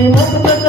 Iya, aku tuh.